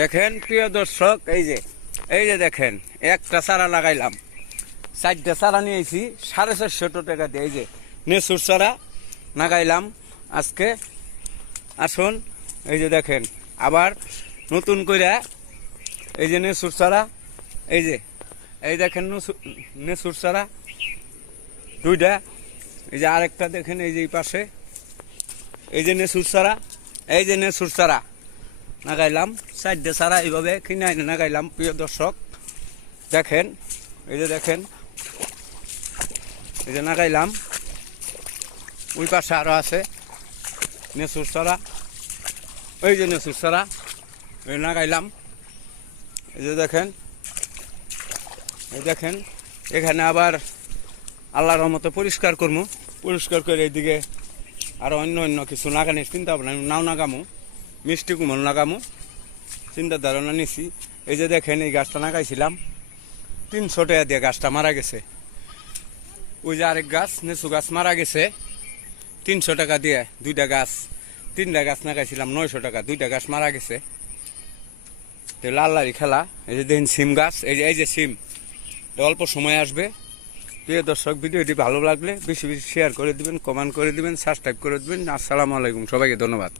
দেখেন প্রিয় দর্শক, এই যে দেখেন, একটা চারা লাগাইলাম, 4টা চারা নিয়েছি 450 টাকা দিয়ে। এই যে নেসুর চারা লাগাইলাম আজকে। আসুন, এই যে দেখেন আবার নতুন করে এই যে নেসুর চারা, এই দেখেন নেসুর চারা 2টা। এই যে আরেকটা দেখেন, এই যে এই পাশে এই যে নেসুর চারা, এই যে নেসুর চারা লাগাইলাম। 4টা চারা এইভাবে কিনে এনে লাগাইলাম। প্রিয় দর্শক দেখেন, এই যে দেখেন, এই যে লাগাইলাম। ওই পাশে আরো আছে নেসুর চারা, ওই যে নেসুর চারা ওই লাগাইলাম। এই যে দেখেন, এই দেখেন, এখানে আবার আল্লাহর রহমতে পরিষ্কার করবো। পরিষ্কার করে এইদিকে আরো অন্য অন্য কিছু লাগানোর চিন্তা ভাবনা, নাও লাগামো, মিষ্টি কুমড় লাগামো চিন্তা ধারণা নিছি। এই যে দেখেন, এই গাছটা লাগাইছিলাম 300 টাকা দিয়ে, গাছটা মারা গেছে। ওই যে আরেক গাছ নেসু গাছ মারা গেছে 300 টাকা দিয়ে। 2টা গাছ, 3টা গাছ লাগাইছিলাম 900 টাকা, 2টা গাছ মারা গেছে। লাল্লারি খেলা। এই যে দেখেন সিম গাছ, এই যে সিম, অল্প সময় আসবে। প্রিয় দর্শক, ভিডিওটি ভালো লাগলে বেশি বেশি শেয়ার করে দিবেন, কমেন্ট করে দিবেন, সাবস্ক্রাইব করে দিবেন। আসসালামু আলাইকুম, সবাইকে ধন্যবাদ।